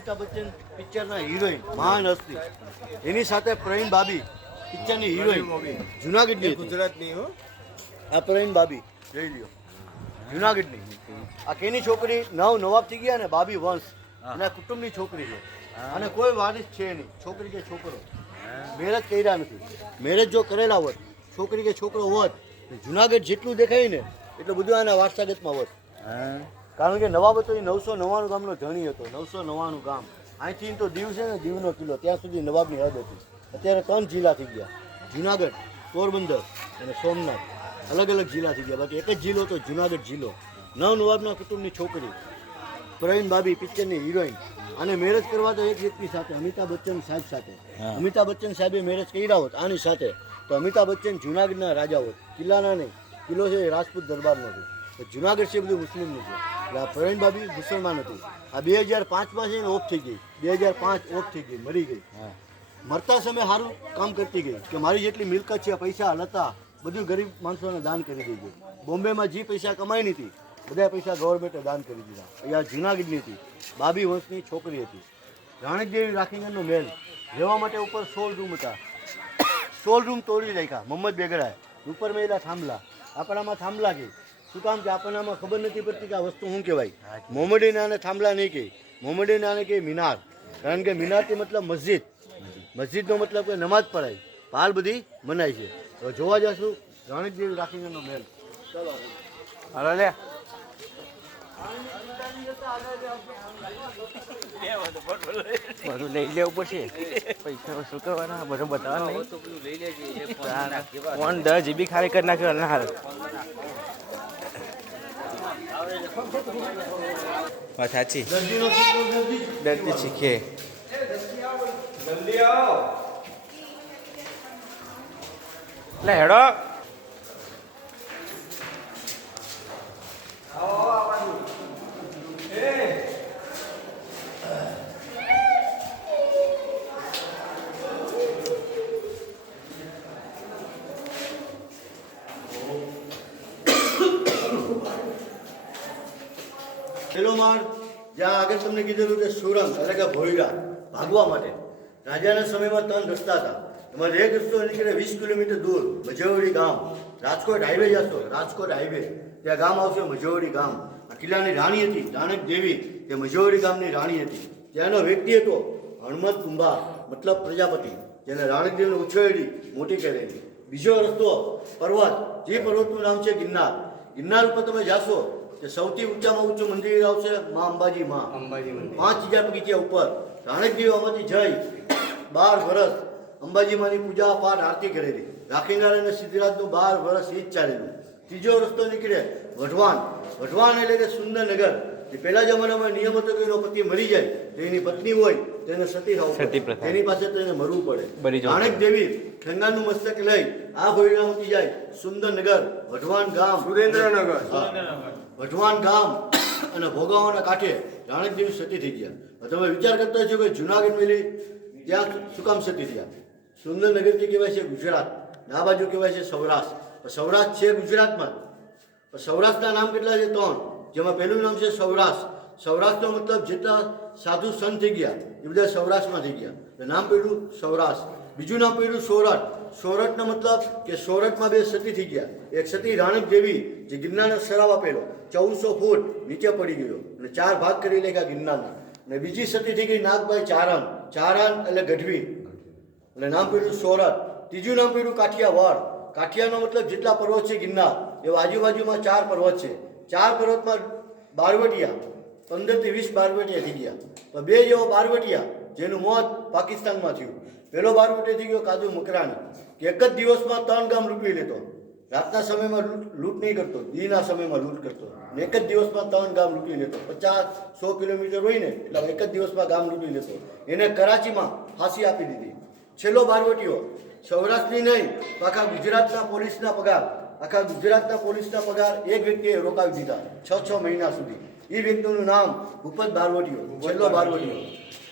Amitabh Bachchan પિક્ચરના heroine મહાન હસ્તી, એની સાથે પ્રવીણ ભાભી પિક્ચરની હિરોઈન જુનાગઢની ગુજરાતની હો. આ પ્રવીણ ભાભી જોઈ લ્યો જુનાગઢની. આ કેની છોકરી નવાબ થઈ ગયા ને ભાભી વંશ એના કુટુંબની છોકરી છે અને કોઈ વારિસ છે નહીં. છોકરી કે છોકરો મેરેજ કર્યા નથી. મેરેજ જો કરેલા હોત છોકરી કે છોકરો હોત જુનાગઢ જેટલું દેખાય ને એટલું બધું આના વારસાગતમાં હોત. કારણ કે નવાબ હતો એ 999 ગામનો ધણી હતો. 999 ગામ અહીંથી તો દીવ છે ને દીવનો કિલ્લો ત્યાં સુધી નવાબની હદ હતી. અત્યારે 3 જિલ્લા થઈ ગયા, જુનાગઢ, પોરબંદર અને સોમનાથ. અલગ અલગ જિલ્લા થઈ ગયા, બાકી એક જ જિલ્લો તો જુનાગઢ જિલ્લો. નવાબના કુટુંબની છોકરી પ્રવીણ ભાભી પિક્ચરની હિરોઈન અને મેરેજ કરવા તો એક વ્યક્તિ સાથે અમિતાભ બચ્ચન સાહેબ સાથે. અમિતાભ બચ્ચન સાહેબે મેરેજ કર્યા હોત આની સાથે તો અમિતાભ બચ્ચન જુનાગઢના રાજા હોત. કિલ્લાના નહીં, કિલ્લો છે એ રાજપૂત દરબારનો છે. જુનાગઢ છે બધું મુસ્લિમનું છે. એટલે આ પ્રવીણ ભાભી મુસલમાન હતી. આ 2005માં છે ને ઓફ થઈ ગઈ. 2005 ઓફ થઈ ગઈ, મરી ગઈ. મરતા સમયે સારું કામ કરતી ગઈ કે મારી જેટલી મિલકત છે, પૈસા લતા બધું ગરીબ માણસોને દાન કરી દીધું. બોમ્બેમાં જે પૈસા કમાઈ નથી બધા પૈસા ગવર્મેન્ટે દાન કરી દીધા. અહીંયા જુનાગઢની હતી, બાબી વંશની છોકરી હતી. રાણીદેવી રાખીગંજનો મહેલ રહેવા માટે ઉપર 16 રૂમ હતા. 16 રૂમ તોડી નાખ્યા મોહમ્મદ બેગડાએ. ઉપર મેલા થાંભલા. આપણામાં થાંભલા કે શું કામ કે આપણને ખબર નથી પડતી કે આ વસ્તુ શું કહેવાય. મોહમ્મદીને આને થાંભલા નહીં કહે, મોહમ્મદીને આને કહે મિનાર. કારણ કે મિનારથી મતલબ મસ્જિદ, મસ્જિદનો મતલબ કે નમાજ પઢાય, પાલ બધી મનાય છે. તો જોવા જશું રાણીદેવી રાખીગંજનો મહેલ. ચલો હાલો લે. બધું લઈ લેવું પડશે, પૈસા શું કરવાના બધું બતાવવા નહીં. 10 GB ખાલી કરી નાખ્યો ના હાલ. વાત સાચી, દર્દી શીખે. લે હેડો. પેલો માળ જ્યાં આગળ તમને કીધેલું કે સુરંગ એટલે કે ભોયરા ભાગવા માટે રાજાના સમયમાં 3 રસ્તા હતા. એમાં એક રસ્તો નીકળે 20 કિલોમીટર દૂર મજવડી ગામ. રાજકોટ હાઈવે જશો, રાજકોટ હાઈવે ત્યાં ગામ આવશે મજવડી ગામ. આ કિલ્લાની રાણી હતી રાણક દેવી, તે મજવડી ગામની રાણી હતી. ત્યાંનો વ્યક્તિ હતો હણમત કુંભાર મતલબ પ્રજાપતિ, જેને રાણક દેવીને ઉછેરી મોટી કરેલી. બીજો રસ્તો પર્વત, જે પર્વતનું નામ છે ગિરનાર. ગિરનાર ઉપર તમે જાશો કે સૌથી ઊંચામાં ઊંચું મંદિર આવશે મા અંબાજી માં. 5000 પગથિયા ઉપર. રાણક દેવી આમાંથી જઈ 12 વર્ષ અંબાજીમાંની પૂજા પાઠ આરતી કરેલી. રાખીગંજ અને સિદ્ધરાજનું 12 વર્ષ એ જ ચાલેલું. ત્રીજો રસ્તો નીકળે વઢવાણ. વઢવાણ એટલે કે સુંદરનગર. જે પહેલા જમાનામાં નિયમ હતો કે એનો પતિ મરી જાય તો એની પત્ની હોય તેને સતી થવું પડે, તેની પાસે તેને મરવું પડે. રાણક દેવી ખંગાનું મસ્તક લઈ આ ભોયરામાંથી જાય સુંદરનગર, વઢવાણ ગામ, સુરેન્દ્રનગર, વઢવાણ ગામ અને ભોગાવાના કાંઠે રાણક દેવી સતી થઈ ગયા. તમે વિચાર કરતા છો કે જુનાગઢ મેલી ત્યાં શું કામ સતી થયા? સુંદરનગરથી કહેવાય છે ગુજરાત, આ બાજુ કહેવાય છે સૌરાષ્ટ્ર. સૌરાષ્ટ્ર છે ગુજરાતમાં. સૌરાષ્ટ્રના નામ કેટલા છે? 3. જેમાં પહેલું નામ છે સૌરાષ્ટ્ર. સૌરાષ્ટ્રનો મતલબ જેટલા સાધુ સંત થઈ ગયા એ બધા સૌરાષ્ટ્રમાં થઈ ગયા, એટલે નામ પડ્યું સૌરાષ્ટ્ર. બીજું નામ પડ્યું સોરઠ. સોરઠનો મતલબ કે સોરઠમાં 2 સતી થઈ ગયા. એક સતી રાણક દેવી જે ગિરનારનો સરાવ આપેલો 1400 ફૂટ નીચે પડી ગયો અને 4 ભાગ કરી લેગા ગિરનારના. અને બીજી સતી થઈ ગઈ નાગભાઈ ચારણ. ચારણ એટલે ગઢવી, એટલે નામ પડ્યું સોરઠ. ત્રીજું નામ પડ્યું કાઠિયાવાડ. કાઠિયાનો મતલબ જેટલા પર્વત છે ગિરનાર એવા આજુબાજુમાં 4 પર્વત છે. 4 પર્વતમાં બારવટિયા 15 થી 20 બારવટિયા થઈ ગયા. તો 2 જેવો બારવટિયા જેનું મોત પાકિસ્તાનમાં થયું. પહેલો બારવટિયો થઈ ગયો કાદુ મકરાણી, કે એક જ દિવસમાં 3 ગામ લૂંટી લેતો. રાતના સમયમાં લૂંટ નહીં કરતો, દીના સમયમાં લૂંટ કરતો. ને એક જ દિવસમાં 3 ગામ લૂંટી લેતો. 50-100 કિલોમીટર હોય ને એટલે એક જ દિવસમાં ગામ લૂંટી લેતો. એને કરાચીમાં ફાંસી આપી દીધી. છેલ્લો બારવટીયો સૌરાષ્ટ્રની નહીં આખા ગુજરાતના પોલીસના પગાર, આખા ગુજરાતના પોલીસના પગાર એક વ્યક્તિએ રોકાવી દીધા 6 મહિના સુધી. એ વ્યક્તિનું નામ ભૂપત બારવટીયો, છેલ્લો બારવટીયો.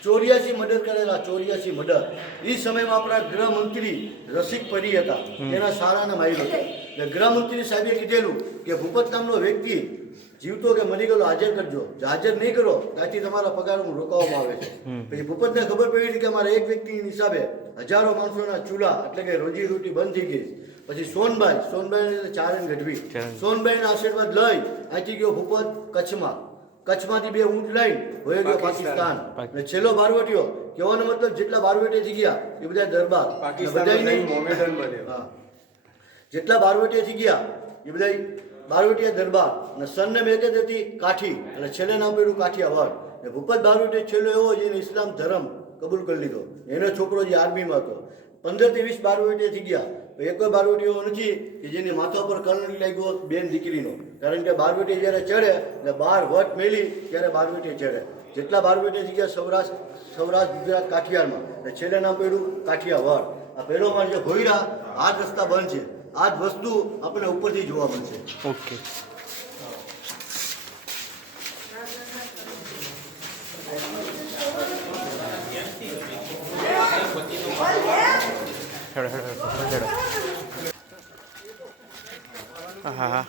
84 મર્ડર કરેલા, 84 મર્ડર. એ સમયમાં આપણા ગૃહમંત્રી રસિક પરી હતા, તેના સારાના માર્યો હતો. એટલે ગૃહમંત્રી સાહેબે કીધેલું કે ભૂપત નામનો વ્યક્તિ જીવતો કે મરી ગયેલો હાજર કરજો. જો હાજર નહીં કરો ત્યાંથી તમારા પગાર રોકવામાં આવે છે. પછી ભૂપતને ખબર પડી હતી કે મારા એક વ્યક્તિની હિસાબે હજારો માણસોના ચૂલા એટલે કે રોજી રોટી બંધ થઈ ગઈ. પછી સોનબાઈ ચારણ ગઢવી, સોનબાઈના આશીર્વાદ લઈ અહીંથી ગયો ભૂપત કચ્છમાંથી 2 ઊંટ લઈ હોય ગયો પાકિસ્તાન. અને છેલ્લો બારવટીયો કહેવાનો મતલબ જેટલા બારવટીયા થઈ ગયા એ બધા દરબાર જેટલા બારવટીયા થઈ ગયા એ બધા બારવટીયા દરબાર અને સનને મેઘે હતી કાઠી અને છેલ્લે નામ પડ્યું કાઠિયાવાડ. ને ભૂપત બારવટીયો છેલ્લો એવો જેને ઇસ્લામ ધર્મ કબૂલ કરી લીધો. એનો છોકરો જે આર્મીમાં હતો. 15 થી 20 બારવટીયા થઈ ગયા. એક કોઈ બારવટીયો નથી કે જેની માથા પર કરંટ લાગ્યો બેન દીકરીનો. કારણ કે બારવટી જ્યારે ચડે એટલે 12 વટ મેલી ત્યારે બારવટી ચડે. જેટલા બારવટી થઈ ગયા સૌરાષ્ટ્ર ગુજરાત કાઠિયારમાં એટલે છેલ્લે નામ પડ્યું કાઠિયાવાડ. આ પહેલો માળ જે ભોયરા આ જ રસ્તા બંધ છે. આ જ વસ્તુ આપણને ઉપરથી જોવા મળશે. ઓકે. હા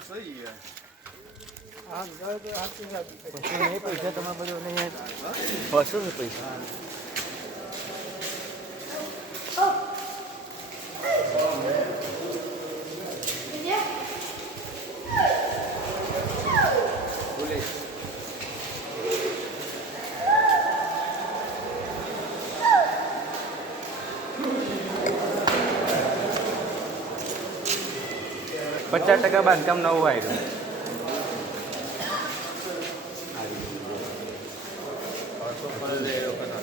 પૈસા તમારા બધું નહીં બસો ને પૈસા %50 બાંધકામ નવું આવ્યું.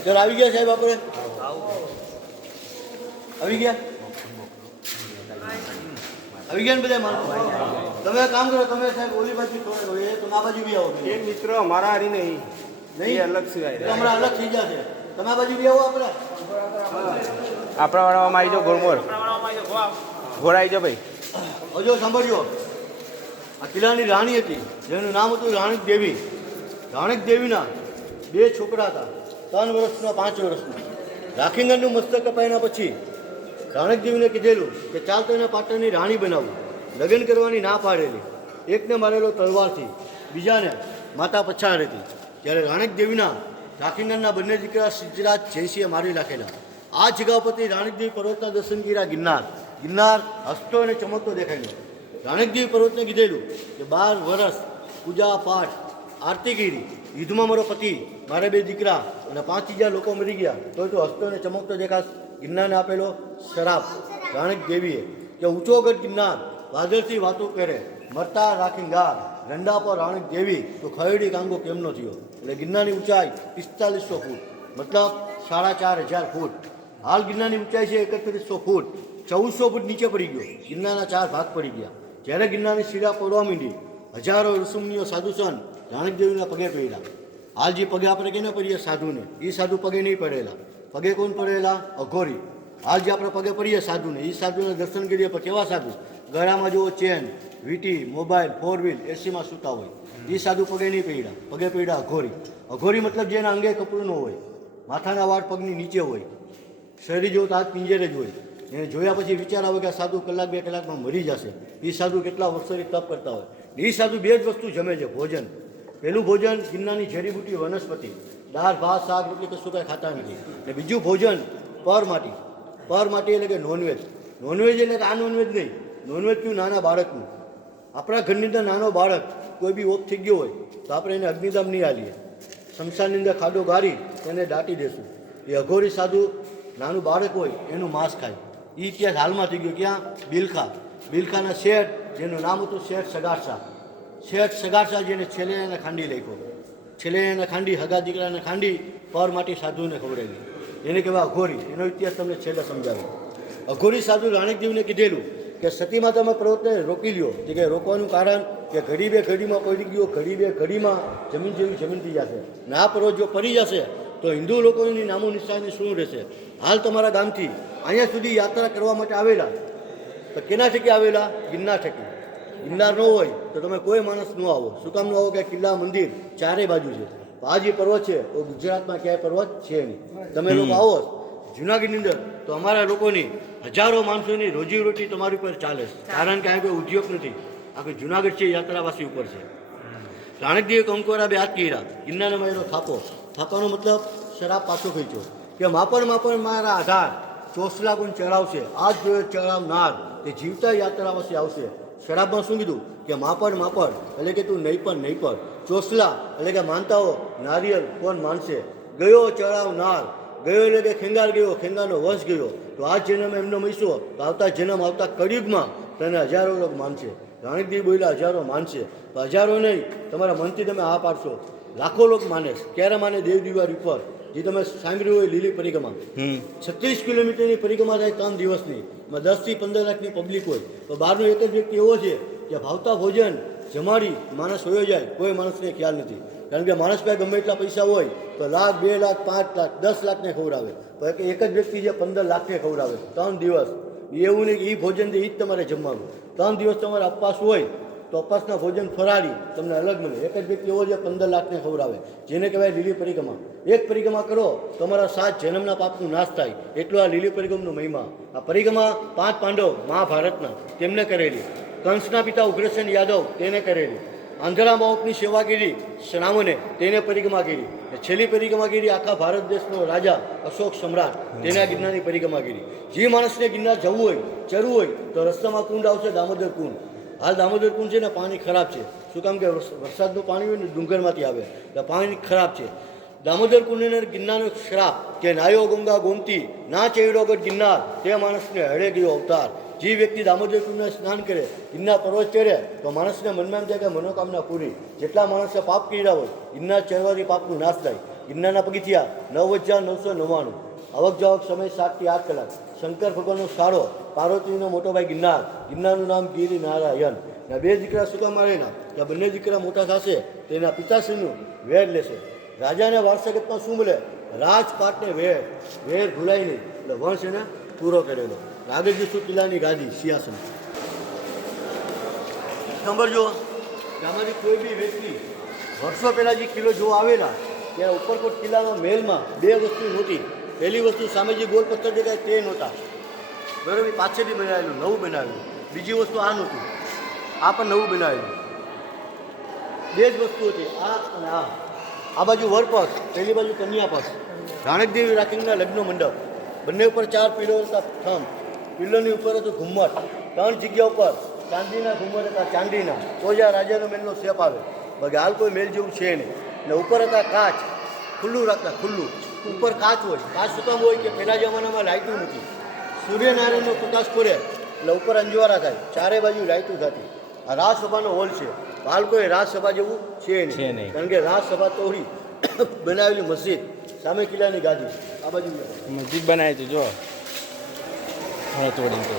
ચાલ આવી ગયા સાહેબ આપણે આવી ગયા ને બધા માણસો. તમે કામ કરો, તમે સાહેબ ઓલી બાજુ થોડે તમે આ બાજુ બી આવો. એક મિત્ર મારા હારી નહીં અલગ સિવાય હમણાં અલગ થઈ જશે. તમે આ બાજુ બી આવો. આપણે આપણા વાળામાં આવી જાઓ. ગોળમોર ઘોડા આવી જાઓ ભાઈ. હજો સાંભળજો, આ કિલ્લાની રાણી હતી જેનું નામ હતું રાણક દેવી. રાણક દેવીના 2 છોકરા હતા, 3 વર્ષના 5 વર્ષના. રાખીગંજનું મસ્તક કપાયના પછી રાણક દેવીને કીધેલું કે ચાલ તો એને પાટણની રાણી બનાવું. લગ્ન કરવાની ના પાડેલી. એકને મારેલો તલવારથી, બીજાને માતા પછાડ હતી. ત્યારે રાણક દેવીના રાખીગંજના બંને દીકરા સિદ્ધરાજ જયસિંહે મારી નાખેલા. આ જગ્યા પરથી રાણકદેવી પર્વતના દર્શન કર્યા. ગિરનાર હસતો અને ચમકતો દેખાયેલો. રાણકદેવી પર્વતને કીધેલું કે 12 વર્ષ પૂજા પાઠ આરતી કરી, યુદ્ધમાં મારો પતિ, મારા 2 દીકરા અને 5000 લોકો મરી ગયા તો હસતો અને ચમકતો દેખાશ. ગિરનારને આપેલો શરાપ રાણક દેવીએ કે ઊંચો ગઢ ગિરનાર વાદળથી વાતો કરે, મરતા રાખીંગાર રંડા પર રાણક દેવી તો ખયડી કાંગો કેમનો થયો. એટલે ગિરનારની ઊંચાઈ 4500 ફૂટ મતલબ 4500 ફૂટ. હાલ ગિરનારની ઊંચાઈ છે 3100 ફૂટ. 1400 ફૂટ નીચે પડી ગયો. ગિરનારના 4 ભાગ પડી ગયા. જ્યારે ગિરનારની શીરા પડવા માંડી, હજારો ઋષિમુનિઓ સાધુ સંત રાણકદેવીના પગે પડ્યા. હાલ જે પગે આપણે કેને પડીએ સાધુને, એ સાધુ પગે નહીં પડેલા. પગે કોણ પડેલા? અઘોરી. હાલ જે આપણે પગે પડીએ સાધુને, એ સાધુને દર્શન કરીએ પણ કેવા સાધુ? ગળામાં જુઓ ચેન, વીટી, મોબાઈલ, 4 વ્હીલ, એસીમાં સૂતા હોય. એ સાધુ પગે નહીં પડ્યા. પગે પડ્યા અઘોરી. અઘોરી મતલબ જેના અંગે કપડું ન હોય, માથાના વાળ પગની નીચે હોય, શરીર જેવો તો હાથ પિંજરે જ હોય. એને જોયા પછી વિચાર આવે કે આ સાધુ 1-2 કલાકમાં મરી જશે. એ સાધુ કેટલા વર્ષોથી તપ કરતા હોય. એ સાધુ 2 જ વસ્તુ જમે છે, ભોજન. પહેલું ભોજન ગિરનારની જડીબુટી વનસ્પતિ, દાળ ભાત શાક રોટલી કશું કાંઈ ખાતા નથી. ને બીજું ભોજન પર માટી એટલે કે નોનવેજ. નોનવેજ એટલે કે આ નોનવેજ નહીં, નોનવેજ કયું? નાના બાળકનું. આપણા ઘરની અંદર નાનો બાળક કોઈ બી ઓફ થઈ ગયો હોય તો આપણે એને અગ્નિદામ નહીં આલીએ. શમશાનની અંદર ખાડો ગાળી એને દાટી દેશું. એ અઘોરી સાધુ નાનું બાળક હોય એનું માંસ ખાય. એ ઇતિહાસ હાલમાં થઈ ગયો. ક્યાં? બિલખાના શેઠ જેનું નામ હતું શેઠ સગારશા જેને છેલ્લે એને ખાંડી લખ્યો. છેલ્લે એને ખાંડી, હગા દીકરાને ખાંડી પર માટી સાધુને ખવડાવી. એને કહેવાય અઘોરી. એનો ઇતિહાસ તમને છેલ્લે સમજાવ્યો. અઘોરી સાધુ રાણકદેવીને કીધેલું કે સતીમાં તમે પર્વતને રોકી લ્યો. તે કે રોકવાનું કારણ કે ઘડી 2 ઘડીમાં પડી ગયો, ઘડી 2 ઘડીમાં જમીન જેવી જમીન થઈ જશે. ને આ પર્વત જો પડી જશે તો હિન્દુ લોકોની નામો નિશાની શું રહેશે? હાલ તમારા ગામથી અહીંયા સુધી યાત્રા કરવા માટે આવેલા તો કેના થકી આવેલા? ગિરનાર થકી. ગિરનાર ન હોય તો તમે કોઈ માણસ ન આવો. શું કામ ન આવો? કે કિલ્લા મંદિર 4 બાજુ છે. આ જે પર્વત છે એ ગુજરાતમાં ક્યાંય પર્વત છે નહીં. તમે લોકો આવો જુનાગઢની અંદર તો અમારા લોકોની હજારો માણસોની રોજીરોટી તમારી ઉપર ચાલે છે. કારણ કે આ કોઈ ઉદ્યોગ નથી, આ કોઈ જુનાગઢ છે યાત્રાવાસી ઉપર છે. રાણકદેવે કંકોરા બે હાથ કર્યા, ગિરનારને માર્યો થાપો. થાપાનો મતલબ શરાબ પાછો ખેંચ્યો કે માપણ મારા આધાર, ચોસલા ગુણ ચડાવશે, આજ જોયો ચડાવનાર તે જીવતા યાત્રાવાસી આવશે. શરાબમાં શું કીધું કે માપડ એટલે કે તું નહીં પણ ચોસલા એટલે કે માનતાઓ, નારિયેલ કોણ માનશે, ગયો ચડાવનાર, ગયો એટલે કે ખેંગાર ગયો, ખેંગારનો વંશ ગયો. તો આ જન્મ એમનો મહીસો, તો આવતા જન્મ આવતા કળિયુગમાં તને હજારો લોકો માનશે. રાણકદેવ બોલ્યા હજારો માનશે, તો હજારો નહીં, તમારા મનથી તમે આ પાડશો, લાખો લોકો માને. ક્યારે માને? દેવ દિવાળી ઉપર જે તમે સાંભળ્યું હોય લીલી પરિક્રમા, 36 કિલોમીટરની પરિક્રમા થાય 3 દિવસની, એમાં 10 થી 15 લાખની પબ્લિક હોય. તો બહારનો એક જ વ્યક્તિ એવો છે કે ભાવતા ભોજન જમાડી માણસ હોયો જાય, કોઈ માણસને ખ્યાલ નથી. કારણ કે માણસ પાસે ગમે એટલા પૈસા હોય તો લાખ, 2 લાખ, 5 લાખ, 10 લાખને ખવડાવે, તો એક જ વ્યક્તિ જે 15 લાખને ખવડાવે 3 દિવસ. એવું નહીં કે એ ભોજન એ જ તમારે જમવાનું. 3 દિવસ તમારે અપવાસ હોય તો અપવાસના ભોજન ફરાળી તમને અલગ મળે. એક જ વ્યક્તિ એવો જે 15 લાખને ખવડાવે, જેને કહેવાય લીલી પરિક્રમા. એક પરિક્રમા કરો તમારા 7 જન્મના પાપનું નાશ થાય, એટલું આ લીલી પરિક્રમાનો મહિમા. આ પરિક્રમા 5 પાંડવ મહાભારતના તેમને કરેલી, કંસના પિતા ઉગ્રસેન યાદવ તેને કરેલી, આંધળા બાપની સેવા કરી શ્રાવણે તેને પરિક્રમા કરી, છેલ્લી પરિક્રમા કરી આખા ભારત દેશનો રાજા અશોક સમ્રાટ તેને આ ગિરનારની પરિક્રમા કરી. જે માણસને ગિરનાર જવું હોય, ચરવું હોય તો રસ્તામાં કુંડ આવશે, દામોદર કુંડ. હાલ દામોદર કુંડ છે ને પાણી ખરાબ છે. શું કામ કે વરસાદનું પાણી હોય ને ડુંગરમાંથી આવે એટલે પાણી ખરાબ છે. દામોદર કુંડને ગિરનારનો શ્રાપ કે નાયો ગંગા ગોમતી ના ચેડો ગઢ ગિરનાર, તે માણસને હળે ગયો અવતાર. જે વ્યક્તિ દામોદર કુંડને સ્નાન કરે, ગિરનાર પર્વત ચડે, તો માણસને મનમાં એમ થાય કે મનોકામના પૂરી. જેટલા માણસે પાપ કર્યા હોય, ગિરનાર ચડવાથી પાપનું નાશ થાય. ગિરનારના પગથિયા 9,999, આવક જાવક સમય 7 થી 8 કલાક. શંકર ભગવાનનો શાળો, પાર્વતીનો મોટો ભાઈ ગિરનાર, ગિરનારનું નામ ગિરિ નારાયણ. ને 2 દીકરા શું કામ મારેલા કે બંને દીકરા મોટા થશે તેના પિતાશ્રીનું વેર લેશે. રાજાને વારસાગતમાં શું મળે? રાજપાટને વેર ભૂલાય નહીં, એટલે વંશ એને પૂરો કરેલો. આગળ જઈશું કિલ્લાની ગાદી, સિંહાસન. સાંભળજો કે આમાંથી કોઈ બી વ્યક્તિ વર્ષો પહેલાં જે કિલ્લો જોવા આવેલા, ત્યાં ઉપરકોટ કિલ્લાના મહેલમાં 2 વસ્તુ નહોતી. પહેલી વસ્તુ સામે જે ગોળ પથ્થર દેખાય તે નહોતા, બરાબર, પાછળથી બનાવેલું, નવું બનાવેલું. બીજી વસ્તુ આ નહોતું, આ પણ નવું બનાવેલું. 2 જ વસ્તુ હતી, આ અને આ. આ બાજુ વરપક્ષ, પહેલી બાજુ કન્યા પક્ષ. રાણકદેવ રાકિંગના લગ્ન મંડપ, બંને ઉપર 4 પિલ્લો હતા, થંભ. પિલ્લોની ઉપર હતું ઘુમ્મટ. 3 જગ્યા ઉપર ચાંદીના ઘુમ્મટ હતા, ચાંદીના. તો જ આ રાજાનો મહેલનો શેપ આવે. બાકી હાલ કોઈ મહેલ જેવું છે નહીં. ને ઉપર હતા કાચ, ખુલ્લું રાખતા, ખુલ્લું. ઉપર કાચ હોય. કાચ શું કામ હોય કે પહેલાં જમાનામાં લાઇટું નથી, સૂર્યનારાયણનો પ્રકાશ પડે એટલે ઉપર અંજવારા થાય, ચારે બાજુ લાઇટું થતી. આ રાજસભાનો હોલ છે. હાલ કોઈ રાજસભા જેવું છે નહીં, કારણ કે રાજસભા તોડી બનાવેલી મસ્જિદ, સામે કિલ્લાની ગાદી. આ બાજુ મસ્જિદ બનાવી તો જો તોડી તો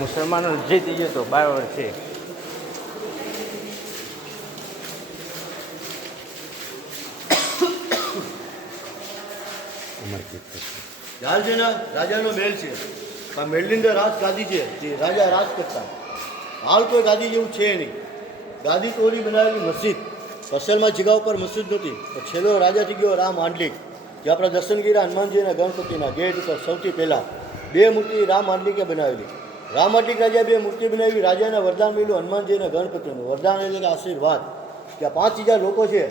મુસલમાનો જીતી ગયો તો 12 વર્ષ છે. હાલ છે ને રાજાનો મહેલ છે. આ મહેલની અંદર રાજ ગાદી છે, જે રાજા રાજ કરતા. હાલ કોઈ ગાદી જેવું છે નહીં. ગાદી તોડી બનાવેલી મસ્જિદ. અસલમાં જગ્યા ઉપર મસ્જિદ નહોતી. તો છેલ્લો રાજા થઈ ગયો રામ હાંડલિક, જે આપણા દર્શન કર્યા હનુમાનજીના ગણપતિના ગેટ ઉપર સૌથી પહેલાં 2 મૂર્તિ રામ હાંડલિકે બનાવેલી. રામ હાંડલિક રાજા 2 મૂર્તિ બનાવી. રાજાને વરદાન મળ્યું હનુમાનજીના ગણપતિનું. વરદાન એટલે કે આશીર્વાદ, કે 5000 લોકો છે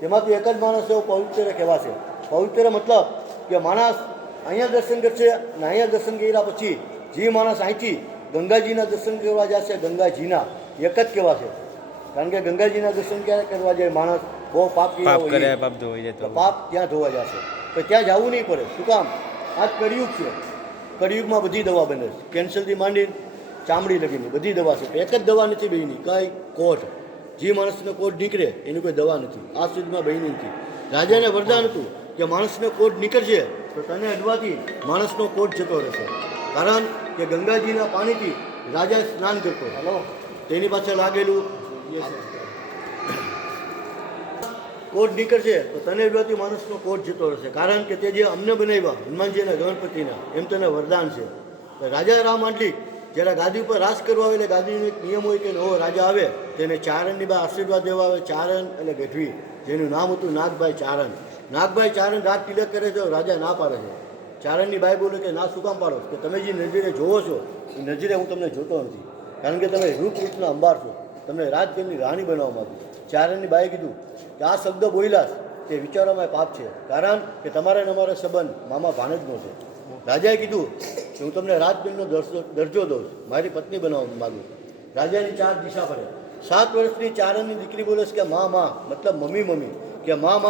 તેમાંથી એક જ માણસ એવો પવિત્ર કહેવાશે. પવિત્ર મતલબ કે માણસ અહીંયા દર્શન કરશે અને અહીંયા દર્શન કર્યા પછી જે માણસ અહીંથી ગંગાજીના દર્શન કરવા જશે, ગંગાજીના એક જ કહેવાશે. કારણ કે ગંગાજીના દર્શન ક્યારે કરવા જાય માણસ? બહુ પાપ કર્યા હોય તો પાપ ત્યાં ધોવા જશે, તો ત્યાં જવું નહીં પડે. શું કામ? આ કળિયુગ છે. કળિયુગમાં બધી દવા બને છે, કેન્સરથી માંડી ચામડી લગીને બધી દવા છે. એક જ દવા નથી બહેની, કઈ કોટ. જે માણસને કોટ નીકળે એની કોઈ દવા નથી. આ સુધીમાં બહેની નથી. રાજાને વરદાન હતું કે માણસને કોટ નીકળશે તો તને અડવાથી માણસનો કોટ જતો રહેશે. કારણ કે ગંગાજીના પાણીથી રાજા સ્નાન કરતો, તેની પાછળ લાગેલું કોટ નીકળશે તો તને અડવાથી માણસનો કોટ જતો રહેશે. કારણ કે તે જે અમને બનાવ્યા હનુમાનજીના ગણપતિના, એમ તને વરદાન છે. રાજા રામ હાંડલિક જ્યારે ગાદી ઉપર રાસ કરવા આવે એટલે ગાદીનો એક નિયમ હોય કે નવો રાજા આવે તેને ચારણની બહાર આશીર્વાદ દેવા આવે. ચારણ એટલે ગઢવી, જેનું નામ હતું નાગભાઈ ચારણ. નાગભાઈ ચારણ રાજ તિલક કરે છે, રાજા ના પાડે છે. ચારણની બાઈ બોલે કે ના શું કામ પાડો? કે તમે જે નજરે જોવો છો એ નજરે હું તમને જોતો નથી, કારણ કે તમે રૂપના અંબાર છો, તમને રાજગઢની રાણી બનાવવા માગું છું. ચારણની બાએ કીધું કે આ શબ્દ બોલ્યા તે વિચારોમાં પાપ છે, કારણ કે તમારા અને અમારા સંબંધ મામા ભાણેજનો છે. રાજાએ કીધું કે હું તમને રાજબેનનો દરજ્જો દઉં છું, મારી પત્ની બનાવવા માગું છું. રાજાની 4 દિશા ફરે. 7 વર્ષની ચારણની દીકરી બોલે છે કે માં મતલબ મમ્મી કે માં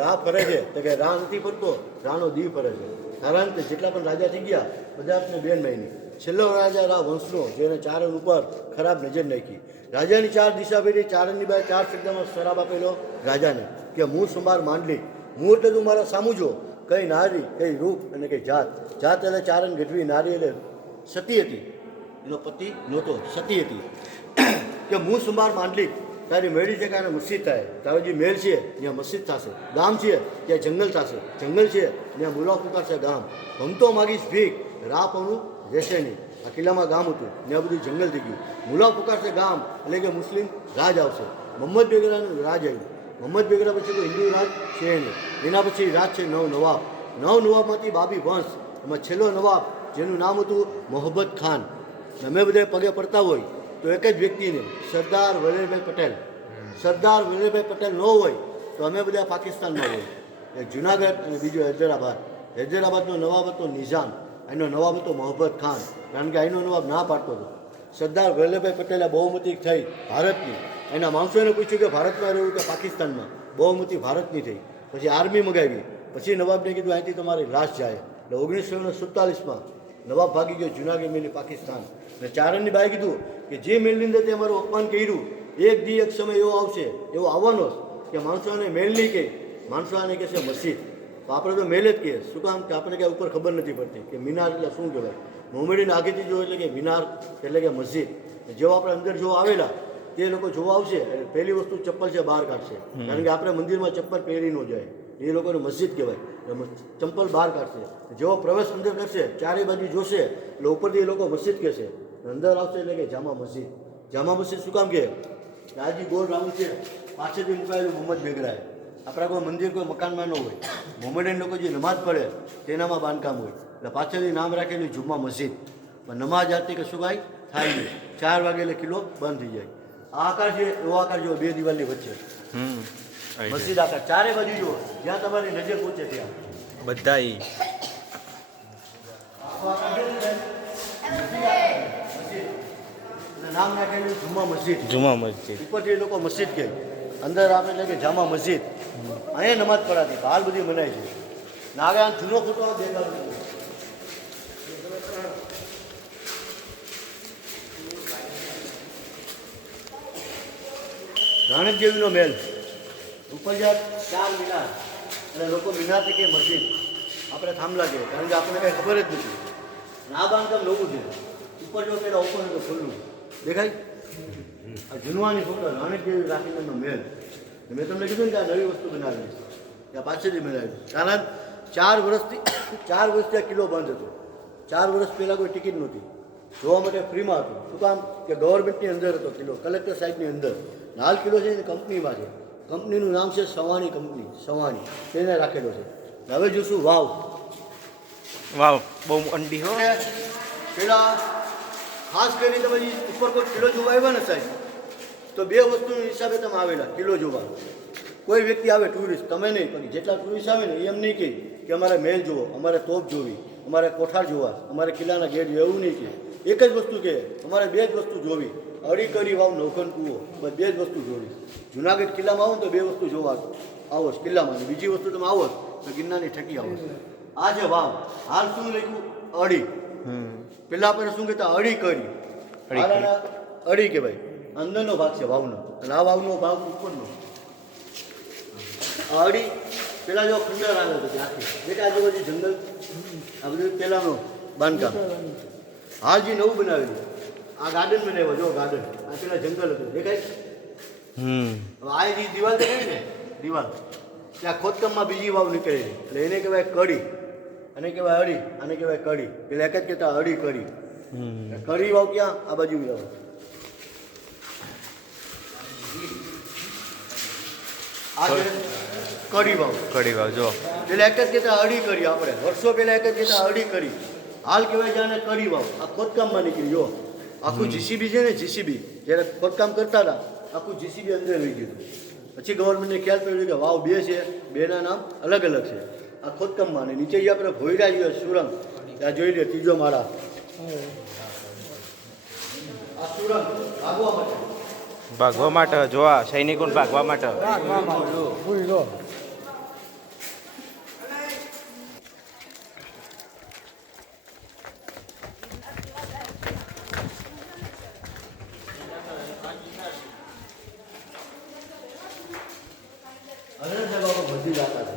રા ફરે છે, તો કે રા નથી ફરતો, રાનો દી ફરે છે. કારણ કે જેટલા પણ રાજા થઈ ગયા બધાને બેન મહિની. છેલ્લો રાજા રા વંશનો, જેને ચારણ ઉપર ખરાબ નજર નાખી. રાજાની 4 દિશા ફેરી. ચારણની બાએ 4 શબ્દમાં શરાબ આપેલો રાજાને કે હું સંભાર માંડલી, હું એટલે તું મારા સામું જો, કઈ નારી, કઈ રૂપ અને કઈ જાત. જાત એટલે ચારણ ગઢવી, નારી એટલે સતી હતી, એનો પતિ નહોતો, સતી હતી. કે હું સંભાર માંડલી, તારી મેળી છે કારણ મસ્જિદ થાય, તારો જે મેળ છે ત્યાં મસ્જિદ થશે, ગામ છે ત્યાં જંગલ થશે, જંગલ છે ત્યાં મુલા પુકારશે ગામ. ગમતો માગીશ ભીખ, રાહ પવનું રહેશે નહીં. આ કિલ્લામાં ગામ હતું, ત્યાં બધું જંગલ થઈ ગયું. મુલા પુકારશે ગામ એટલે કે મુસ્લિમ રાજ આવશે. મોહમ્મદ બેગડાનું રાજ આવ્યું. મોહમ્મદ બેગડા પછી કોઈ હિન્દુ રાજ છે નહીં. એના પછી રાજ છે 9 નવાબ. 9 નવાબમાંથી બાબી વંશ, એમાં છેલ્લો નવાબ જેનું નામ હતું મોહબ્બત ખાન. અમે બધા પગે પડતા હોય તો એક જ વ્યક્તિને, સરદાર વલ્લભભાઈ પટેલ. સરદાર વલ્લભભાઈ પટેલ ન હોય તો અમે બધા પાકિસ્તાનમાં હોય. એક જુનાગઢ અને બીજો હૈદરાબાદ. હૈદરાબાદનો નવાબ હતો નિઝામ, એનો નવાબ હતો મોહબ્બત ખાન, કારણ કે અહીંનો નવાબ ના પાડતો હતો. સરદાર વલ્લભભાઈ પટેલે બહુમતી થઈ ભારતની. એના માણસોને પૂછ્યું કે ભારતમાં રહેવું કે પાકિસ્તાનમાં, બહુમતી ભારતની થઈ. પછી આર્મી મગાવી, પછી નવાબને કીધું અહીંથી તમારી લાશ જાય. એટલે 1947માં નવાબ ભાગી ગયો જુનાગઢ મેલી પાકિસ્તાન. અને ચારણની બાએ કીધું કે જે મેલની અંદર તે અમારું અપમાન કર્યું, એક સમય એવો આવશે, એવો આવવાનો કે માણસો આને મેલ નહીં કહે, માણસો આને કહેશે મસ્જિદ. તો આપણે તો મેલ જ કહીએ. શું કામ કે આપણે ક્યાંય ઉપર ખબર નથી પડતી કે મિનાર એટલે શું કહેવાય. મોમેડીને આગેથી જો એટલે કે મિનાર એટલે કે મસ્જિદ. જેવો આપણે અંદર જોવા આવેલા તે લોકો જોવા આવશે એટલે પહેલી વસ્તુ ચપ્પલ છે બહાર કાઢશે, કારણ કે આપણે મંદિરમાં ચપ્પલ પહેરી ન જાય, એ લોકોને મસ્જિદ કહેવાય. ચંપલ બહાર કાઢશે. જેવો પ્રવેશ અંદર કરશે, ચારે બાજુ જોશે એટલે ઉપરથી એ લોકો મસ્જિદ કહેશે, અંદર આવશે એટલે કે જામા મસ્જિદ. જામા મસ્જિદ શું કામ કહે? આજે ગોળ રાઉન્ડ છે, પાછળથી મુકાયેલું મોહમ્મદ બેગડાએ. આપણા કોઈ મંદિર કોઈ મકાનમાં ન હોય, મોમેડિયન લોકો જે નમાઝ પડે તેનામાં બાંધકામ હોય, એટલે પાછળથી નામ રાખેલું જુમ્મા મસ્જિદ. પણ નમાઝ આરતી કે શું કાંઈ થાય નહીં. 4 વાગે એટલે કિલ્લો બંધ થઈ જાય. આ આકાર છે એવો આકાર જો 2 દિવાલની વચ્ચે મસ્જિદ આકાર, ચારે બાજુ જુઓ જ્યાં તમારી નજર પહોંચે ત્યાં બધા નામ નાખેલું જુમ્મા મસ્જિદ. જુમા મસ્જિદ. ઉપરથી એ લોકો મસ્જિદ કહે, અંદર આપણે એટલે કે જામા મસ્જિદ. અહીંયા નમાજ પડાતી, હાલ બધી મનાય છે. નાગે આમ જૂનો ફોટો દેખાડો. રાણકદેવીનો મહેલ, ઉપર જ્યાં 4 મિનાર, અને લોકો મિનારથી કે મસ્જિદ, આપણે થાંભલા કહીએ, કારણ કે આપણને કંઈ ખબર જ નથી. આ બાંધકામ નવું છે. ઉપર જો પેલા ઉપર તો ખુલ્લું દેખાય. આ જૂનવાની ફોટો રાણકદેવી રાખીનો મહેલ. મેં તમને કીધું ને કે આ નવી વસ્તુ બનાવી છે, ત્યાં પાછળથી બનાવી. કારણ 4 વર્ષથી આ કિલ્લો બંધ હતો. 4 વર્ષ પહેલાં કોઈ ટિકિટ નહોતી, જોવા માટે ફ્રીમાં હતું. શું કામ કે ગવર્મેન્ટની અંદર હતો કિલ્લો, કલેક્ટર સાહેબની અંદર. હાલ કિલ્લો છે એ કંપનીમાં છે. કંપનીનું નામ છે સવાણી કંપની, સવાણી, તેને રાખેલો છે. હવે જોશું વાવ. વાવ બહુ અંડી હો. પેલા ખાસ કરીને તમે ઉપર કોઈ કિલ્લો જોવા આવ્યા ને સાહેબ, તો 2 વસ્તુના હિસાબે તમે આવેલા કિલ્લો જોવા. કોઈ વ્યક્તિ આવે ટુરિસ્ટ, તમે નહીં, પણ જેટલા ટુરિસ્ટ આવે ને એમ નહીં કહે કે અમારે મહેલ જોવો, અમારે તોપ જોવી, અમારે કોઠાર જોવા, અમારે કિલ્લાના ગેટ, એવું નહીં કહે. એક જ વસ્તુ કહે અમારે 2 જ વસ્તુ જોવી, અડીકરી વાવ, નવખંડ કૂવો, બસ 2 જ વસ્તુ જોવી. જુનાગઢ કિલ્લામાં આવો ને તો 2 વસ્તુ જોવા આવો કિલ્લામાં, બીજી વસ્તુ તમે આવો તો ગિરનારની ઠકી આવો. આ છે વાવ. હાલ શું લખ્યું? અડી. પેલા આપણે શું કહેતા? અડી કરી. અડી કહેવાય. અંદરનો ભાગ છે વાવનો, અને આ વાવનો ભાગ ઉપરનો. આ અડી પેલા જો ખંડર આવે તો આખી જે આજુબાજુ જંગલ, આ બધું પેલાનો બાંધકામ. હાલ જે નવું બનાવેલું આ ગાર્ડન બનાવ્યો, જો ગાર્ડન. આ પેલા જંગલ હતું, દેખાય. હવે આ જે દિવાલ દેખાય ને, દિવાલ ત્યાં ખોદકામમાં બીજી વાવ નીકળેલી, એટલે એને કહેવાય કડી, અને કહેવાય અડી, અને કહેવાય કડી. પેલા એક જ કહેતા અડી કરી. કડી વાવ ક્યાં? આ બાજુ વાવ. આ છે કડી વાવ. કડી વાવ જો પેલા એક જ કહેતા અડી કરી. આપણે વર્ષો પહેલા એક જ કહેતા અડી કરી. હાલ કહેવાય જાણે કડી વાવ. આ ખોદકામમાં નીકળી. જો આખું જીસીબી છે ને, જીસીબી જ્યારે ખોદકામ કરતા હતા આખું જીસીબી અંદર લઈ ગયું. પછી ગવર્મેન્ટને ખ્યાલ પડ્યો કે વાવ બે છે, બેના નામ અલગ અલગ છે. આ ખોદકામમાં અને નીચે જે આપણે ભોયરા જોઈએ સુરંગ, ત્યાં જોઈ લે ત્રીજો માળા. આ સુરંગ ભાગવા માટે, ભાગવા માટે જોવા સૈનિકોને ભાગવા માટે. મસ્જિદ આતા છે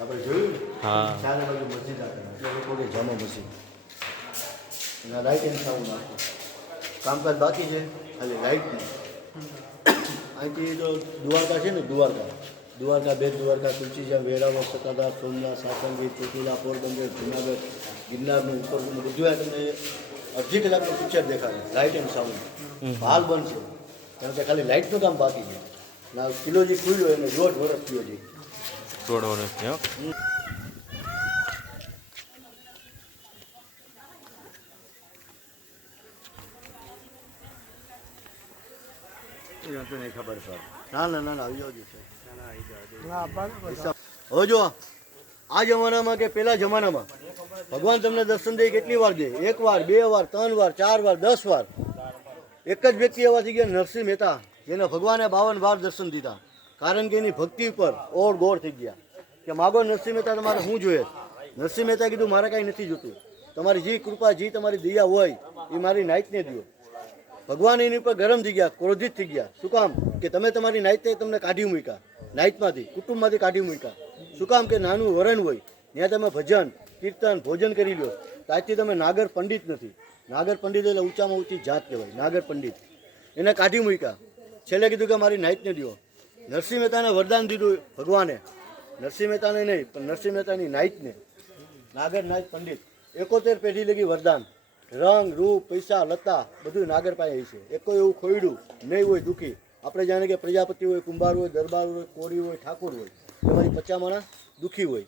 આપણે જોયું ને? હા. ચારે બાજુ મસ્જિદ આતા એટલે લોકો કે જામા મસ્જિદ. એના રાઈટ હેન્ડ સાઉન્ડ નાખો. કામકાજ બાકી છે ખાલી લાઇટનું. અહીંથી તો દ્વારકા છે ને, દ્વારકા બેટ દ્વારકા, તુલસીશ્યામ, વેરાવળ, સત્તાધાર, સોમનાથ, સાસણગીર, ચોટીલા, પોરબંદર, જુનાગઢ, ગિરનારનું ઉપરનું બધું આ તમને અડધી કલાકનું પિક્ચર દેખાડે લાઇટ એન્ડ સાઉન્ડ. હાલ બંધ છે કારણ કે ખાલી લાઇટનું કામ બાકી છે. ના કિલોજી ખુલ્યો એને 1.5 વર્ષ થયો છે. 16 વર્ષથી હો. નહીં ખબર સર. ના આવી જાવ છે. હવે જો આ જમાનામાં કે પેલા જમાનામાં ભગવાન તમને દર્શન દે કેટલી વાર દે? 1 વાર, 2 વાર, 3 વાર, 4 વાર, 10 વાર. એક જ વ્યક્તિ એવા થઈ ગયા નરસિંહ મહેતા, જેને ભગવાને 52 વાર દર્શન દીધા. કારણ કે એની ભક્તિ ઉપર ઓર ગોળ થઈ ગયા કે માગો નરસિંહ મહેતા તમારે શું જોઈએ? નરસિંહ મહેતા કીધું મારે કાંઈ નથી જોતું, તમારી જે કૃપા, જે તમારી દયા હોય એ મારી નાઈટને દો. ભગવાન એની ઉપર ગરમ થઈ ગયા, ક્રોધિત થઈ ગયા. શું કામ? કે તમે તમારી નાઈટને તમને કાઢી મૂક્યા, નાઈટમાંથી, કુટુંબમાંથી કાઢી મૂક્યા. શું કામ? કે નાનું વરણ હોય ત્યાં તમે ભજન, કીર્તન, ભોજન કરી લો. તો આજથી તમે નાગર પંડિત નથી. નાગર પંડિત એટલે ઊંચામાં ઊંચી જાત કહેવાય, નાગર પંડિત. એને કાઢી મૂક્યા. છેલ્લે કીધું કે મારી નાઈટને દો. નરસિંહ મહેતાને વરદાન દીધું ભગવાને, નરસિંહ મહેતાને નહીં પણ નરસિંહ મહેતાની નાઈટને, નાગર નાઈટ પંડિત. 71 પેઢી લગી વરદાન. રંગ, રૂપ, પૈસા, લતા બધું નાગર પાસે છે. એક કોઈ એવું ખોયડું નહીં હોય દુઃખી. આપણે જાણે કે પ્રજાપતિ હોય, કુંભાર હોય, દરબાર હોય, કોરી હોય, ઠાકોર હોય, એમાંથી 50 માણસ દુઃખી હોય,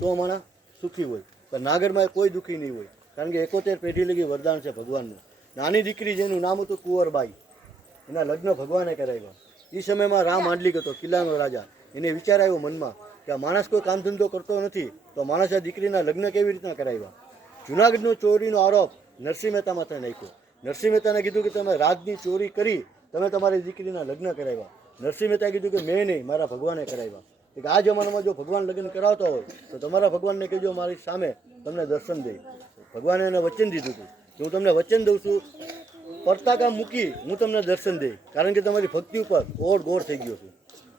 100 માણસ સુખી હોય. પણ નાગરમાં કોઈ દુઃખી નહીં હોય કારણ કે 71 પેઢી લગી વરદાન છે ભગવાનનું. નાની દીકરી જેનું નામ હતું કુંવરબાઈ, એના લગ્ન ભગવાને કરાવ્યા. એ સમયમાં રામ માંડલિક હતો, કિલ્લાનો રાજા. એને વિચાર આવ્યો મનમાં કે આ માણસ કોઈ કામ ધંધો કરતો નથી તો માણસ આ દીકરીના લગ્ન કેવી રીતના કરાવ્યા. જુનાગઢનો ચોરીનો આરોપ નરસિંહ મહેતા માથે નાખ્યો. નરસિંહ મહેતાને કીધું કે તમે રાજની ચોરી કરી, તમે તમારી દીકરીના લગ્ન કરાવ્યા. નરસિંહ મહેતાએ કીધું કે મેં નહીં, મારા ભગવાને કરાવ્યા. કે આ જમાનામાં જો ભગવાન લગ્ન કરાવતા હોય તો તમારા ભગવાનને કહેજો મારી સામે તમને દર્શન દે. ભગવાને એને વચન દીધું હતું કે હું તમને વચન દઉં છું, પડતા કામ મૂકી હું તમને દર્શન દે. કારણ કે તમારી ભક્તિ ઉપર ઓર ગોળ થઈ ગયો છું.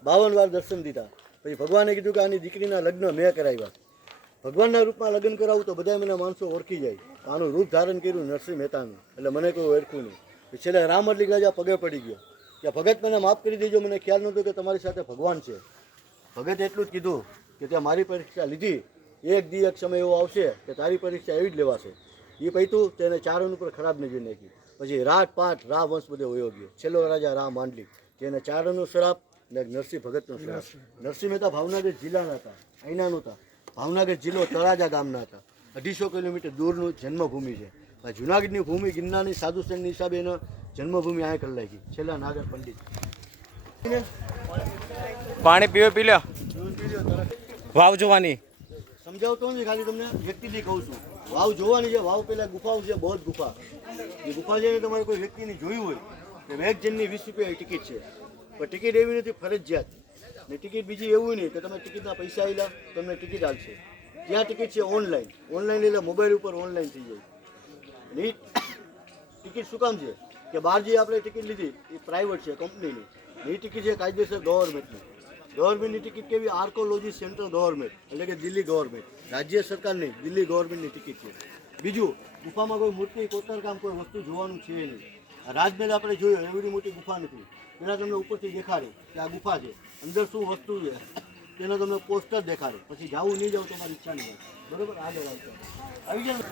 52 વાર દર્શન દીધા. પછી ભગવાને કીધું કે આની દીકરીના લગ્ન મેં કરાવ્યા. ભગવાનના રૂપમાં લગ્ન કરાવું તો બધા મને માણસો ઓળખી જાય. આનું રૂપ ધારણ કર્યું નરસિંહ મહેતાનું, એટલે મને કોઈ ઓળખ્યું નહીં. છેલ્લે રામ મંડલિક રાજા પગે પડી ગયો કે ભગત મને માફ કરી દેજો, મને ખ્યાલ નહોતો કે તમારી સાથે ભગવાન છે. ભગત એટલું જ કીધું કે ત્યાં મારી પરીક્ષા લીધી, એક સમય એવો આવશે કે તારી પરીક્ષા એવી જ લેવાશે. એ પૈતું તેને ચારણ ઉપર ખરાબ નજર નાખી. પછી રાજ પાઠ રા વંશ બધો વયો ગયો. છેલ્લો રાજા રામ માંડલિક, જેને ચારણનો શ્રાપ ને નરસિંહ ભગતનો શ્રાપ. નરસિંહ મહેતા ભાવનગર જિલ્લાના હતા, અહીંના નહોતા. ભાવનગર જિલ્લો તળાજા ગામના હતા. 250 કિલોમીટર દૂરનું જન્મભૂમિ છે. જુનાગઢની ભૂમિ ગિરનારની સાધુ સંઘની હિસાબે એનો જન્મભૂમિ અહીંયા કરી નાખી. છેલ્લા નાગર પંડિત. પાણી પી લો. વાવ જોવાની સમજાવતો નથી, ખાલી તમને વ્યક્તિથી કહું છું. વાવ જોવાની છે. વાવ પહેલાં ગુફાઓ છે, બહુ ગુફા. એ ગુફા છે ને તમારે કોઈ વ્યક્તિની જોઈ હોય કે એક જણની 20 રૂપિયા ટિકિટ છે. પણ ટિકિટ એવી નથી ફરજિયાત. ને ટિકિટ બીજી એવું નહીં કે તમે ટિકિટના પૈસા આવેલા તમને ટિકિટ આવશે. ત્યાં ટિકિટ છે ઓનલાઈન. ઓનલાઈન એટલે મોબાઈલ ઉપર ઓનલાઈન થઈ જાય. ને ટિકિટ શું કામ છે કે બહાર જે આપણે ટિકિટ લીધી એ પ્રાઇવેટ છે, કંપનીની. એ ટિકિટ છે કાયદેસર ગવર્મેન્ટની. ગવર્મેન્ટની ટિકિટ કેવી? આર્કોલોજી સેન્ટ્રલ ગવર્મેન્ટ એટલે કે દિલ્હી ગવર્મેન્ટ, રાજ્ય સરકાર નહીં, દિલ્હી ગવર્મેન્ટની ટિકિટ છે. બીજું, ગુફામાં કોઈ મૂર્તિ, કોતરકામ, કોઈ વસ્તુ જોવાનું છે નહીં. રાજમહેલ આપણે જોયો એવડી મોટી ગુફા નથી. પહેલાં તમને ઉપરથી દેખાડે કે આ ગુફા છે, અંદર શું વસ્તુ છે તેનો તમને પોસ્ટર દેખાડે. પછી જાવું નહીં જાવ તમારી ઈચ્છા નહીં. બરોબર, આગળ આવતા આવી જાય.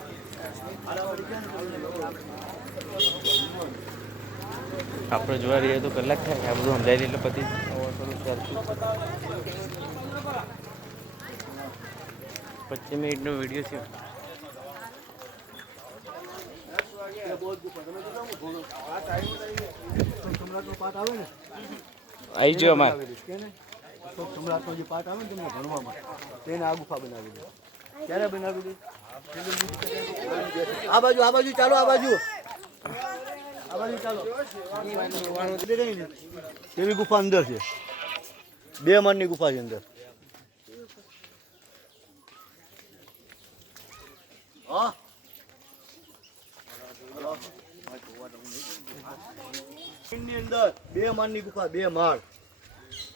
આપણે જોવા રહીએ તો કલાક થાય. આ બધું સમજાય એટલે પછી 25 મિનિટનો વિડીયો છે. બહુ જ ગુફા તમે કીધું આમ ઘોડો સમ્રાટનો પાઠ આવે ને આવી ગયો અમારે કે ને અશોક સમ્રાટનો જે પાઠ આવે ને તમને ભણવામાં તેને આ ગુફા બનાવી દે ક્યારે બનાવી દે આ બાજુ ચાલો આ બાજુ ચાલો કેવી ગુફા અંદર છે 2 માળની ગુફા છે અંદર હા ની અંદર 2 માળની ગુફા 2 માળ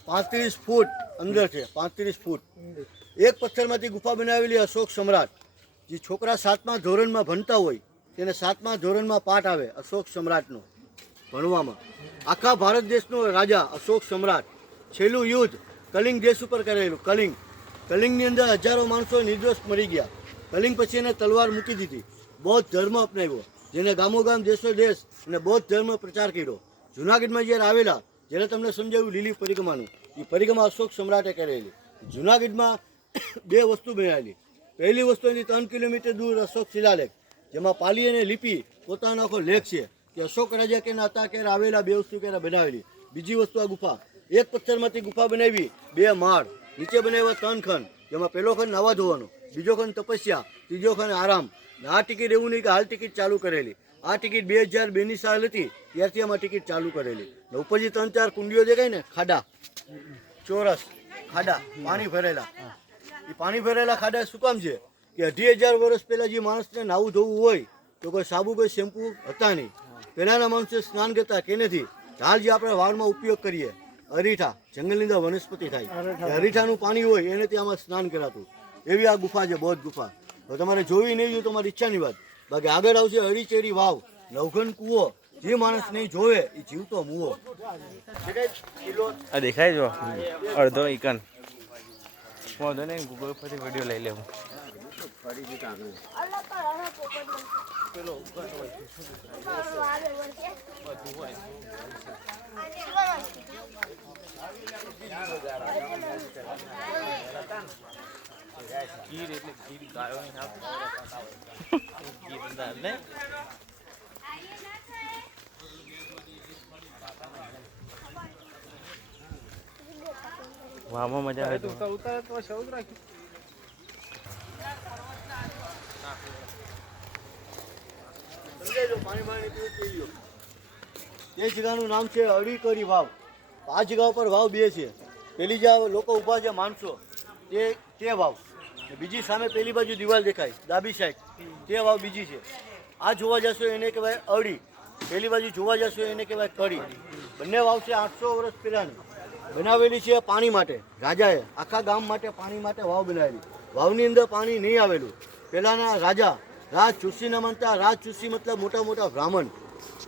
35 ફૂટ અંદર છે 35 ફૂટ એક પથ્થરમાંથી ગુફા બનાવેલી અશોક સમ્રાટ જે છોકરા 7મા ધોરણમાં ભણતા હોય તેને 7મા ધોરણમાં પાઠ આવે અશોક સમ્રાટનો ભણવામાં આખા ભારત દેશનો રાજા અશોક સમ્રાટ છેલ્લું યુદ્ધ કલિંગ દેશ ઉપર કરેલું કલિંગની અંદર હજારો માણસો નિર્દોષ મરી ગયા કલિંગ પછી એને તલવાર મૂકી દીધી બૌદ્ધ ધર્મ અપનાવ્યો જેને ગામોગામ દેશો દેશ અને બૌદ્ધ ધર્મ પ્રચાર કર્યો જુનાગઢમાં જ્યારે આવેલા જ્યારે તમને સમજાવ્યું લીલી પરિક્રમાનું એ પરિક્રમા અશોક સમ્રાટે કરેલી જુનાગઢમાં 2 વસ્તુ બનાવેલી પહેલી વસ્તુ એની 3 કિલોમીટર દૂર અશોક શિલાલેખ જેમાં પાલી અને લિપિ પોતાનો આખો લેખ છે કે અશોક રાજા કેના હતા ક્યારે આવેલા 2 વસ્તુ ક્યારે બનાવેલી બીજી વસ્તુ આ ગુફા એક પથ્થરમાંથી ગુફા બનાવી 2 માળ નીચે બનાવ્યા 3 ખંડ જેમાં પહેલો ખંડ નાવા ધોવાનો બીજો ખંડ તપસ્યા ત્રીજો ખંડ આરામ આ ટિકિટ એવું નહીં કે હાલ ટિકિટ ચાલુ કરેલી આ ટિકિટ 2002ની સાલ હતી ત્યારથી આમાં ટિકિટ ચાલુ કરેલી ને ઉપર જે 3-4 કુંડીઓ દેખાય ને ખાડા ચોરસ ખાડા પાણી ભરેલા એ પાણી ભરેલા ખાડા શું કામ છે કે 2,000 વર્ષ પહેલાં જે માણસને નાવું ધોવું હોય તો કોઈ સાબુ કોઈ શેમ્પુ હતા નહીં પહેલાંના માણસો સ્નાન કરતા કે નથી હાલ જે આપણે વાળમાં ઉપયોગ કરીએ અરીઠા જંગલની અંદર વનસ્પતિ થાય અરીઠાનું પાણી હોય એનાથી આમાં સ્નાન કરાતું એવી આ ગુફા છે બૌદ્ધ ગુફા તો તમારે જોવી નહીં જોયું તમારી ઈચ્છાની વાત બાકી આગળ આવશે હરિચેરી વાવ નવઘન કૂવો જે માણસ નહીં જોવે એ જીવતો મૂવો આ દેખાય જો અડધો ઇકન વાંધો નહીં ગૂગલ પરથી વિડીયો લઈ લેવું ગીર એટલે ગીર ગાયો વાહમાં મજા આવે તો એ જગ્યાનું નામ છે અડીકરી વાવ આ જગ્યા ઉપર વાવ 2 છે પેલી જ્યાં લોકો ઊભા છે માણસો તે વાવ બીજી સામે પેલી બાજુ દિવાલ દેખાય ડાબી સાઈડ તે વાવ બીજી છે આ જોવા જશો એને કહેવાય અડી પેલી બાજુ જોવા જશો એને કહેવાય કડી બંને વાવ છે 800 વર્ષ પહેલાંની બનાવેલી છે પાણી માટે રાજાએ આખા ગામ માટે પાણી માટે વાવ બનાવેલી વાવની અંદર પાણી નહીં આવેલું પહેલાંના રાજા રાજ ચૂસી ન માનતા રાજ ચૂસી મતલબ મોટા મોટા બ્રાહ્મણ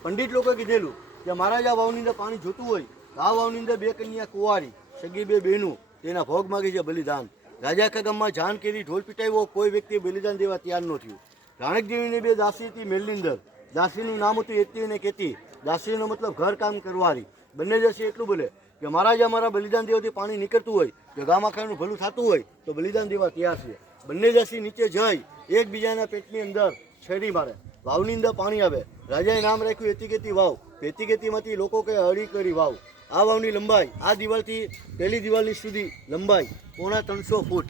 પંડિત લોકોએ કીધેલું કે મહારાજ આ વાવની અંદર પાણી જોતું હોય તો આ વાવની અંદર 2 કન્યા કુંવારી સગી 2 બહેનું તેના ભોગ માગી છે બલિદાન રાજા આખા ગામમાં જાન કરી ઢોલ પીટાવ્યો કોઈ વ્યક્તિ બલિદાન દેવા તૈયાર ન થયું રાણકદેવીની 2 દાસી હતી મેલની અંદર દાસીનું નામ હતું એતી અને કેતી દાસીનો મતલબ ઘર કામ કરવાની બંને જશે એટલું બોલે કે મહારાજ અમારા બલિદાન દેવાથી પાણી નીકળતું હોય કે ગામ આખાનું ભલું થતું હોય તો બલિદાન દેવા તૈયાર છે બંને જશી નીચે જઈ એકબીજાના પેટની અંદર છેડી મારે વાવની અંદર પાણી આવે રાજાએ નામ રાખ્યું એતીકેતી વાવ એતીકેતીમાંથી લોકો કહે અડીકરી વાવ આ વાવની લંબાઈ આ દિવાલથી પહેલી દિવાલની સુધી લંબાઈ 350 ફૂટ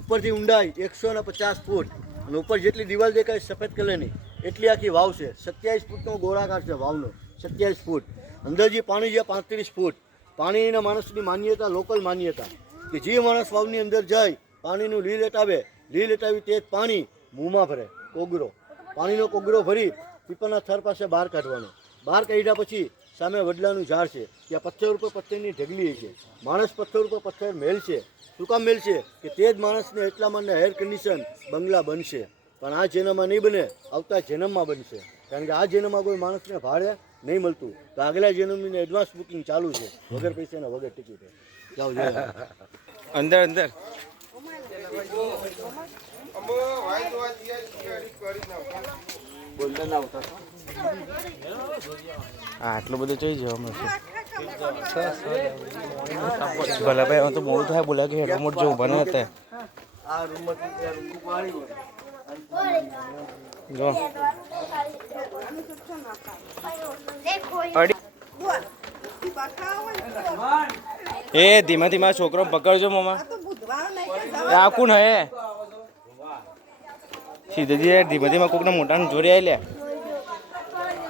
ઉપરથી ઊંડાઈ 150 ફૂટ અને ઉપર જેટલી દિવાલ દેખાય સફેદ કલરની એટલી આખી વાવ છે 27 ફૂટનો ગોળાકાર છે વાવનો 27 ફૂટ અંદર જે પાણી છે 35 ફૂટ પાણીના માણસની માન્યતા લોકલ માન્યતા કે જે માણસ વાવની અંદર જાય પાણીનું લીલ લટાવી તે જ પાણી મોંમાં ભરે કોગરો પાણીનો કોગરો ભરી પીપળના થર પાસે બહાર કાઢવાનો બહાર કાઢ્યા પછી સામે વડલાનું ઝાડ છે ત્યાં પથ્થર ઉપર પથ્થરની ઢગલી છે માણસ પથ્થર ઉપર પથ્થર મેલશે શું કામ મેલશે કે તે જ માણસને એટલામાં એર કન્ડિશન બંગલા બનશે પણ આ જન્મમાં નહીં બને આવતા જન્મમાં બનશે કારણ કે આ જન્મમાં કોઈ માણસને ભાડે નહીં મળતું તો આગલા જન્મની એડવાન્સ બુકિંગ ચાલુ છે વગર પૈસાના વગર ટિકિટે જાઓ જોઈએ અંદર અંદર હા આટલું બધું જોઈ જવા મળશે ભલે ભાઈ તો મોડું થાય બોલા કે હેઠળ મોટ જો ઉભા ન હતા આ રૂમમાં જો અડી એ ધીમા ધીમા છોકરો પકડજો મામા આ કોણ હે સીધે ધીમા ધીમા કોકના મોટાને જોડે આવી લે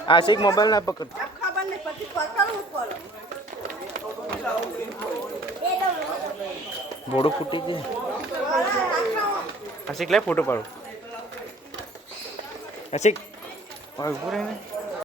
આશિક મોબાઈલ ના પકડ બોડું ફૂટી ગયું આશિક લે ફોટો પાડો આશિક ઉભો રહે ને